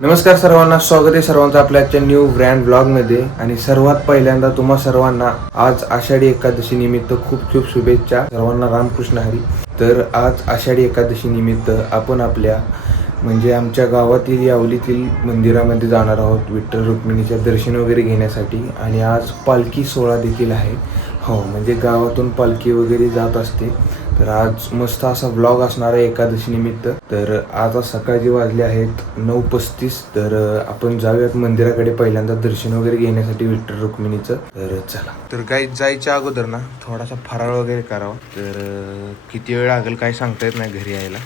नमस्कार सर्वांना, स्वागत आहे सर्वांचं आपल्या आजच्या न्यू ब्रँड ब्लॉग मध्ये. आणि सर्वात पहिल्यांदा तुम्हा सर्वांना आज आषाढी एकादशी निमित्त खूप खूप शुभेच्छा. सर्वांना रामकृष्ण हरी. तर आज आषाढी एकादशी निमित्त आपण आपल्या म्हणजे आमच्या गावातील यावलीतील मंदिरामध्ये जाणार आहोत विठ्ठल रुक्मिणीच्या दर्शन वगैरे घेण्यासाठी. आणि आज पालखी सोहळा देखील आहे. हो, म्हणजे गावातून पालखी वगैरे जात असते. तर आज मस्त असा ब्लॉग असणार आहे एकादशी निमित्त. तर आज सकाळचे वाजले आहेत 9:35. तर आपण जाऊयात मंदिराकडे पहिल्यांदा दर्शन वगैरे घेण्यासाठी विठ्ठल रुक्मिणीचं. तर चला. तर काही जायच्या अगोदर ना थोडासा फराळ वगैरे करावा. तर किती वेळ लागेल काय सांगता येत नाही घरी यायला.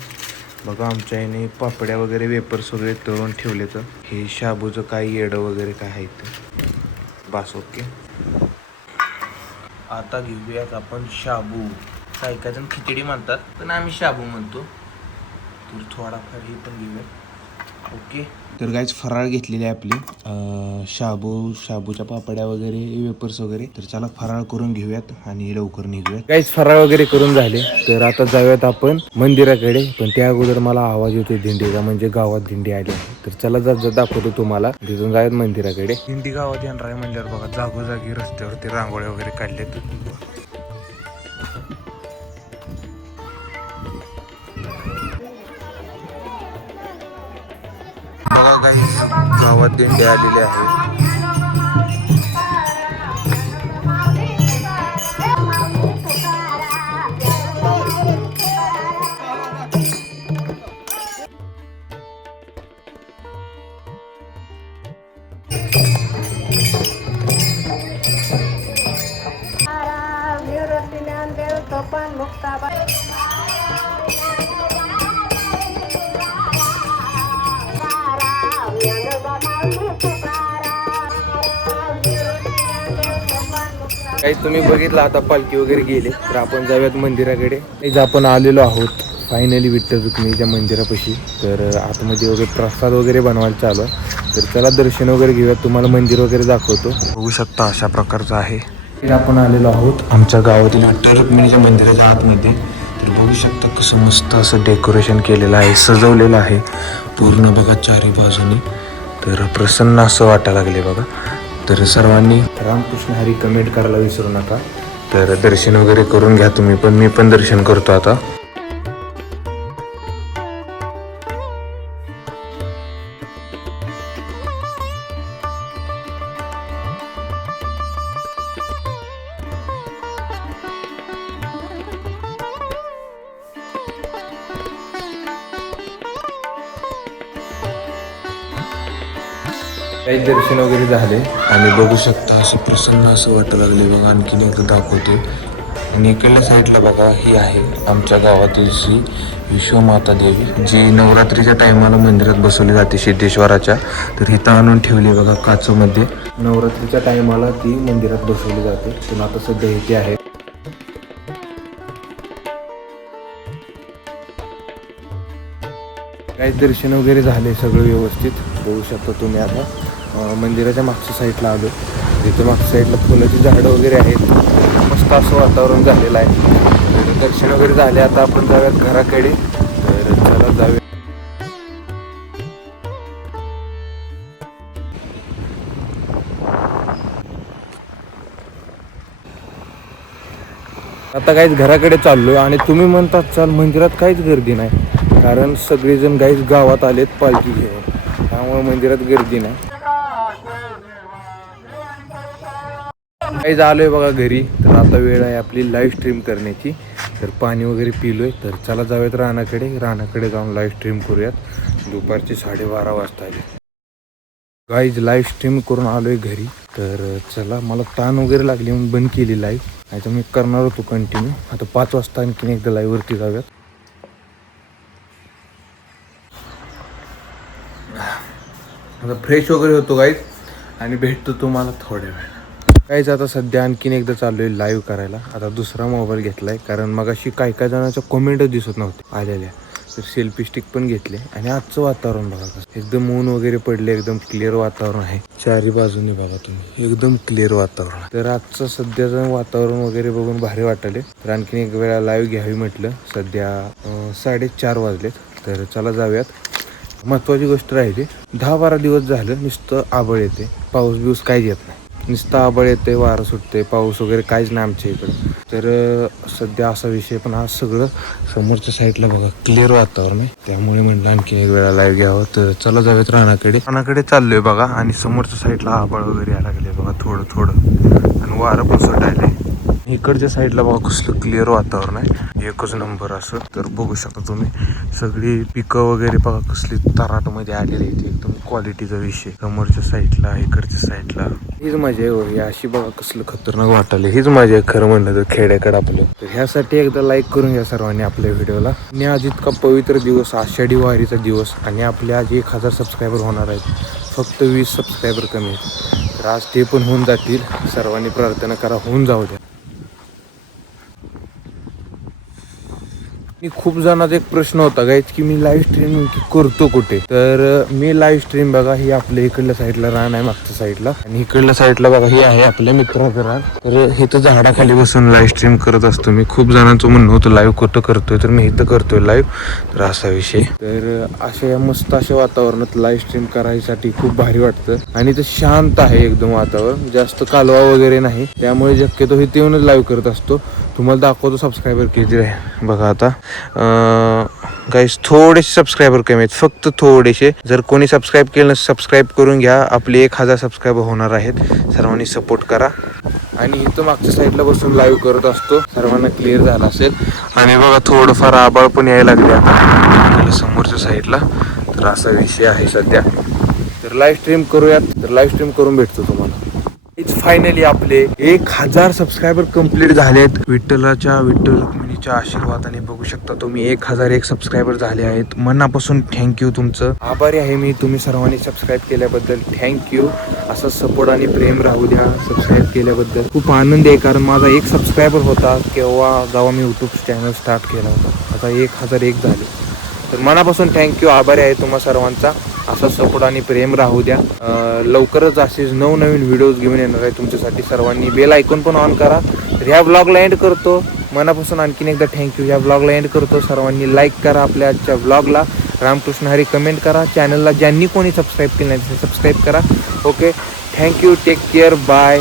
बघा आमच्या याने पापड्या वगैरे वेपर्स वगैरे तळून ठेवले. तर हे शाबूचं काही येडं वगैरे काय आहे ते बास. ओके, आता घेऊयात आपण शाबू. काही काही जण खिचडी म्हणतात पण आम्ही शाबू म्हणतो. तर थोडाफार हे पण घेऊयात. ओके, तर गाईच फराळ घेतलेली आहे आपली. शाबूच्या पापड्या वगैरे वेपर्स वगैरे. तर चला फराळ करून घेऊयात आणि लवकर निघूयात. गाईच फराळ वगैरे करून झाले. तर आता जाऊयात आपण मंदिराकडे. पण त्या अगोदर मला आवाज येतो दिंडीचा, म्हणजे गावात दिंडी आली आहे. तर चला दाखवतो तुम्हाला. तिथून जाऊयात मंदिराकडे. दिंडी गावात येणार आहे म्हणल्यावर बघा जागोजागी रस्त्यावरती रांगोळ्या वगैरे काढलेत. बघा काही गावात दिंडी आलेली आहे. काही तुम्ही बघितलं आता पालखी वगैरे गेले. तर आपण जाऊयात मंदिराकडे. आपण आलेलो आहोत फायनली विठ्ठल रुक्मिणीच्या मंदिरापाशी. तर आतमध्ये वगैरे प्रसाद वगैरे बनवायला चालू आहे. तर चला दर्शन वगैरे घेऊयात. तुम्हाला मंदिर वगैरे दाखवतो. बघू शकता अशा प्रकारचं आहे. तर आपण आलेलो आहोत आमच्या गावातील विठ्ठल रुक्मिणीच्या मंदिराच्या आतमध्ये. तर बघू शकता कसं मस्त असं डेकोरेशन केलेलं आहे, सजवलेलं आहे पूर्ण बघा चारी बाजूने. तर प्रसन्न असं वाटायला लागले बघा. तर सर्वांनी रामकृष्ण हरी कमेंट करायला विसरू नका. तर दर्शन वगैरे करून घ्या तुम्ही पण. मी पण दर्शन करतो आता. काही दर्शन वगैरे झाले आणि बघू शकता असं प्रसन्न असं वाटायला लागले बघा. आणखीन एकदा दाखवते. आणि इकडल्या साईडला बघा ही आहे आमच्या गावातील श्री विश्वमाता देवी, जी नवरात्रीच्या टायमाला मंदिरात बसवली जाते सिद्धेश्वराच्या. तर इथं आणून ठेवली बघा काचमध्ये. नवरात्रीच्या टायमाला ती मंदिरात बसवली जाते. पण आता सध्या इथे आहे. काही दर्शन वगैरे झाले सगळं व्यवस्थित. बघू शकता तुम्ही. आता मंदिराच्या मागच्या साईडला आलो. तिथं मागच्या साईडला फुलाची झाडं वगैरे आहेत. मस्त असं वातावरण झालेलं आहे. तर दर्शन वगैरे झाले. आता आपण जाऊयात घराकडे. तर चला जाऊया. आता काहीच घराकडे चाललोय. आणि तुम्ही म्हणतात चाल मंदिरात काहीच गर्दी नाही, कारण सगळेजण काहीच गावात आलेत पालखी घेऊन, त्यामुळे मंदिरात गर्दी नाही. काही आलोय बघा घरी. तर आता वेळ आहे आपली लाईव्ह स्ट्रीम करण्याची. तर पाणी वगैरे पिलोय. तर चला जाऊयात रानाकडे जाऊन लाईव्ह स्ट्रीम करूयात. दुपारचे 12:30 वाजता आले. गाईज लाईव्ह स्ट्रीम करून आलोय घरी. तर चला, मला ताण वगैरे लागली म्हणून बंद केली लाईव्ह. नाही तर मी करणार होतो कंटिन्यू. आता 5 वाजता आणखीन एकदा लाईव्ह वरती जाऊयात. आता फ्रेश वगैरे होतो गाईज आणि भेटतो तुम्हाला थोड्या वेळ. काहीच आता सध्या आणखीन एकदा चालू आहे लाईव्ह करायला. आता दुसरा मोबाईल घेतलाय, कारण मग अशी काही जणांच्या कमेंटच दिसत नव्हते आलेल्या. तर सेल्फी स्टिक पण घेतले. आणि आजचं वातावरण बघा कसं एकदम ऊन वगैरे पडले, एकदम क्लिअर वातावरण आहे. चारी बाजूने बघा तुम्ही एकदम क्लिअर वातावरण. तर आजचं सध्याचं वातावरण वगैरे बघून भारी वाटले. तर आणखीन एक वेळा लाईव्ह घ्यावी म्हटलं. सध्या 4:30 वाजलेत. तर चला जाऊयात. महत्त्वाची गोष्ट राहिली, 10-12 दिवस झालं नुसतं आबळ येते, पाऊस बिऊस काहीच येत नाही. नुसतं आबळ येते, वारं सुटते, पाऊस वगैरे काहीच नाही आमच्या इकडं. तर सध्या असा विषय. पण आज सगळं समोरच्या साईडला बघा क्लिअर वातावरण आहे. त्यामुळे म्हटलं आणखी एक वेळा लाईव्ह घ्यावं. तर चला जाऊयात रानाकडे चाललोय बघा. आणि समोरच्या साईडला आबळ वगैरे यायला लागले बघा थोडं थोडं. आणि वारं पण सुटायले. इकडच्या साईडला बघा कसलं क्लिअर वातावरण आहे, एकच नंबर असं. तर बघू शकता तुम्ही सगळी पिकं वगैरे बघा कसली तराटमध्ये आलेली आहेत, एकदम क्वालिटीचा विषय. समोरच्या साईडला इकडच्या साईडला हीच मजा आहे हो. अशी बघा कसलं खतरनाक वाटायला. हीच मजा आहे खरं म्हणलं तर खेड्याकडे आपलं. तर ह्यासाठी एकदा लाईक करून घ्या सर्वांनी आपल्या व्हिडिओला. आणि आज इतका पवित्र दिवस, आषाढी वारीचा दिवस. आणि आपले आज 1000 सबस्क्रायबर होणार आहेत. फक्त 20 सबस्क्रायबर कमी आहेत. तर आज ते पण होऊन जातील. सर्वांनी प्रार्थना करा होऊन जाऊ द्या. खूप जणांचा एक प्रश्न होता गाईज की मी लाईव्ह स्ट्रीम करतो कुठे. तर मी लाईव्ह स्ट्रीम बघा ही आपल्या इकडल्या साईडला रान आहे, मागच्या साईडला. आणि इकडल्या साईडला बघा ही आहे आपल्या मित्राचं रान. तर इथं झाडाखाली बसून लाईव्ह स्ट्रीम करत असतो मी. खूप जणांचं म्हणणं होतं लाईव्ह कुठं करतोय, तर मी इथं करतोय लाईव्ह. तर असा विषय. तर अशा मस्त अशा वातावरणात लाईव्ह स्ट्रीम करायसाठी खूप भारी वाटतं. आणि ते शांत आहे एकदम वातावरण, जास्त कालवा वगैरे नाही. त्यामुळे शक्यतो इथे येऊनच लाईव्ह करत असतो. तुम्हाला दाखवतो सबस्क्रायबर किती आहे बघा. आता गाईस थोडेसे सबस्क्रायबर कमी आहेत, फक्त थोडेसे. जर कोणी सबस्क्राईब केलं सबस्क्राईब करून घ्या. आपले 1000 सबस्क्रायबर होणार आहेत. सर्वांनी सपोर्ट करा. आणि इथं मागच्या साईडला बसून लाईव्ह करत असतो. सर्वांना क्लिअर झाला असेल. आणि बघा थोडंफार आबाळ पण यायला लागले आता समोरच्या साईडला. तर असा विषय आहे सध्या. तर लाईव्ह स्ट्रीम करूयात. तर लाईव्ह स्ट्रीम करून भेटतो तुम्हाला. फायनली आपले 1000 सबस्क्रायबर कंप्लीट झालेत. विठ्ठल रुक्मिणीच्या आशीर्वादाने बघू शकता तुम्ही 1001 सबस्क्रायबर झाले आहेत. मनापासून थँक्यू, तुमचं आभारी आहे मी. तुम्ही सर्वांनी सबस्क्राईब केल्याबद्दल थँक्यू. असं सपोर्ट आणि प्रेम राहू द्या. सबस्क्राईब केल्याबद्दल खूप आनंद आहे. कारण माझा 1 सबस्क्रायबर होता जेव्हा मी यूट्यूब चॅनल स्टार्ट केला होता. आता 1001 झाले. तर मनापासून थँक्यू, आभारी आहे तुम्हा सर्वांचा. असा सपोर्ट आणि प्रेम राहू द्या. लवकरच असेच नवनवीन व्हिडिओज घेऊन येणार आहे तुमच्यासाठी. सर्वांनी बेल आयकॉन पण ऑन करा. तर ह्या ब्लॉगला एंड करतो. मनापासून आणखीन एकदा थँक्यू. ह्या ब्लॉगला एंड करतो. सर्वांनी लाईक करा आपल्या आजच्या ब्लॉगला. रामकृष्ण हरी कमेंट करा. चॅनलला ज्यांनी कोणी सबस्क्राईब केलं नाही सबस्क्राईब करा. Okay, thank you. Take care. Bye.